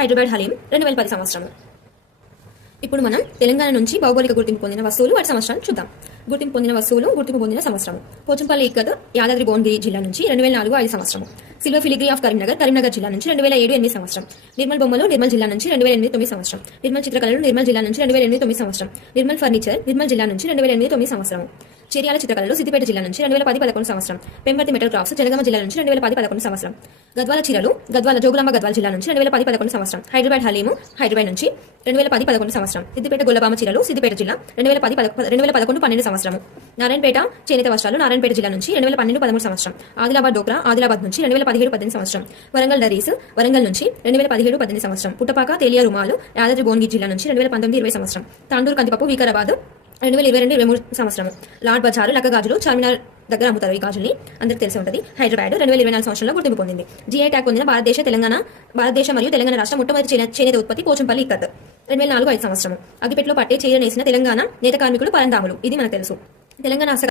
హైదరాబాద్ హలీం 2010 సంవత్సరము. ఇప్పుడు మనం తెలంగాణ నుంచి భౌగోళిక గుర్తింపు పొందిన వస్తువులు వాటి సంవత్సరాలు చూద్దాం. గుర్తింపు పొందిన వస్తువులు గుర్తింపు పొందిన సంవత్సరం. పోచంపల్లి ఇక్కత్ యాదాద్రి భువనగిరి జిల్లా నుంచి 2004 5 సంవత్సరం. సిల్వర్ ఫిలిగ్రీ ఆఫ్ కరీంనగర్ జిల్లా నుంచి 2007 8 సంవత్సరం. నిర్మల్ బొమ్మలు నిర్మల్ జిల్లా నుంచి 2008 9 సంవత్సరం. నిర్మల్ చిత్రకళలు నిర్మల్ జిల్లా నుంచి 2008 9 సంవత్సరం. నిర్మల్ ఫర్నిచర్ నిర్మల్ జిల్లా నుంచి 2008 9 సంవత్సరం. చేర్యాల చిత్రకళలు సిద్దిపేట జిల్లా నుంచి 2010 11 సంవత్సరం. పెంబర్తి మెటల్ క్రాఫ్ట్స్ జనగామ జిల్లా నుంచి 2010 11 సంవత్సరం. గద్వాల చీరలు జోగులాంబ గద్వాల జిల్లా నుంచి 2010 11 సంవత్సరం. హైదరాబాద్ హలీము హైదరాబాద్ నుంచి 2010 11 సంవత్సరం. సిద్దిపేట గొల్లబామ చీరలు సిద్దిపేట జిల్లా 2011 12 సంవత్సరం. నారాయణపేట చేనేత వస్త్రాలు నారాయణపేట జిల్లా నుంచి 2012 13 సంవత్సరం. ఆదిలాబాద్ డోక్రా ఆదిలాబాద్ నుంచి 2017 18 సంవత్సరం. వరంగల్ డరీస్ వరంగల్ నుంచి 2017 18 సంవత్సరం. పుట్టపాక తేలియా రుమాలు యాదాద్రి భువనగిరి జిల్లా నుంచి 2019 20 సంవత్సరం. తాండూరు కందిపప్పు వికారాబాద్ 2022 23 సంవత్సరం. లాడ్ బజారు లక్క గాజులు చార్మినార్ దగ్గర అమ్ముతారు. ఈ గాజుల్ని అందరికి తెలిసి ఉంటుంది. హైదరాబాద్ 2024 సంవత్సరంలో గుర్తింపు పొందింది. జీఐ ట్యాగ్ పొందిన భారతదేశ మరియు తెలంగాణ రాష్ట్ర మొట్టమొదటి చేనేత ఉత్పత్తి పోచంపల్లి ఇక్కత్ 2004 5 సంవత్సరం. అగ్గిపెట్టలో పట్టే చీర నేసిన తెలంగాణ నేత కార్మికులు పరంధాములు. ఇది మనకు తెలుసు. తెలంగాణ